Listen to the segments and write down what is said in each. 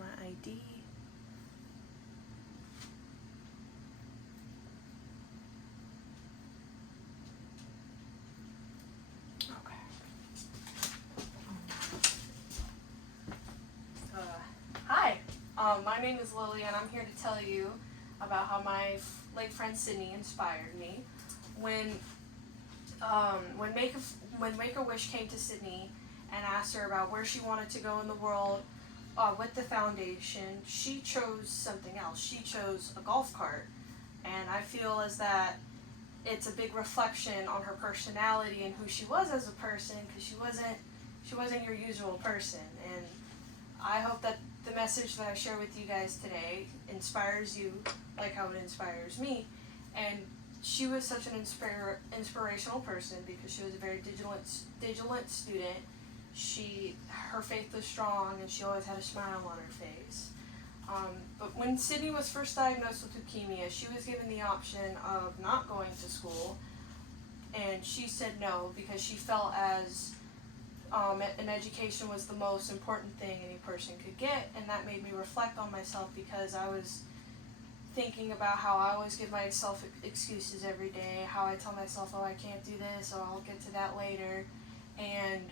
my ID. Okay. Hi. My name is Lily, and I'm here to tell you about how my late friend Sydney inspired me. When when Make a Wish came to Sydney and asked her about where she wanted to go in the world with the foundation, she chose something else. She chose a golf cart, and I feel as that it's a big reflection on her personality and who she was as a person, because she wasn't your usual person. And I hope that the message that I share with you guys today inspires you like how it inspires me. And she was such an inspirational person because she was a very vigilant student. Her faith was strong, and she always had a smile on her face. But when Sydney was first diagnosed with leukemia, she was given the option of not going to school, and she said no because she felt as an education was the most important thing any person could get. And that made me reflect on myself, because I was thinking about how I always give myself excuses every day, how I tell myself, oh, I can't do this, or I'll get to that later. And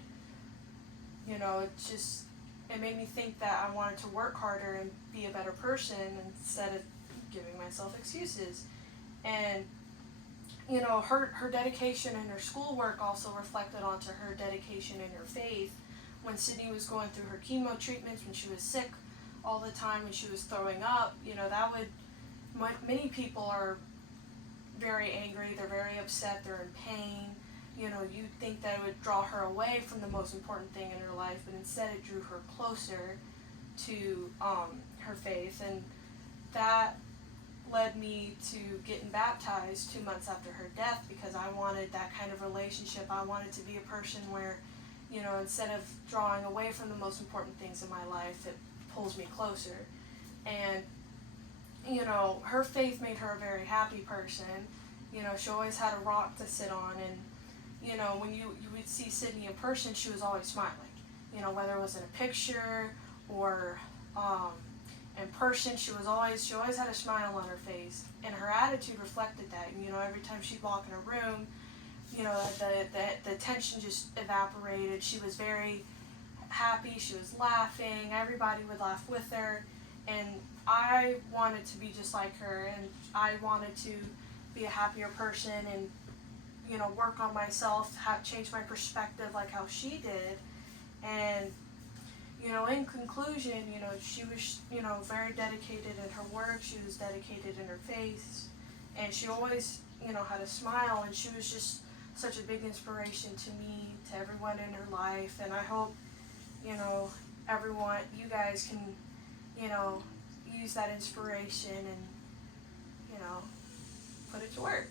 it made me think that I wanted to work harder and be a better person instead of giving myself excuses. And her dedication and her schoolwork also reflected onto her dedication and her faith. When Sydney was going through her chemo treatments, when she was sick all the time, when she was throwing up, many people are very angry, they're very upset, they're in pain. You'd think that it would draw her away from the most important thing in her life, but instead it drew her closer to her faith. And that led me to getting baptized 2 months after her death, because I wanted that kind of relationship. I wanted to be a person where, instead of drawing away from the most important things in my life, it pulls me closer. And her faith made her a very happy person. She always had a rock to sit on, and when you would see Sydney in person, she was always smiling. Whether it was in a picture or in person, she always had a smile on her face, and her attitude reflected that. And every time she'd walk in a room, the tension just evaporated. She was very happy. She was laughing. Everybody would laugh with her, and I wanted to be just like her, and I wanted to be a happier person and work on myself, change my perspective like how she did. And in conclusion, she was very dedicated in her work. She was dedicated in her faith, and she always had a smile, and she was just such a big inspiration to me, to everyone in her life. And I hope you guys can use that inspiration and put it to work.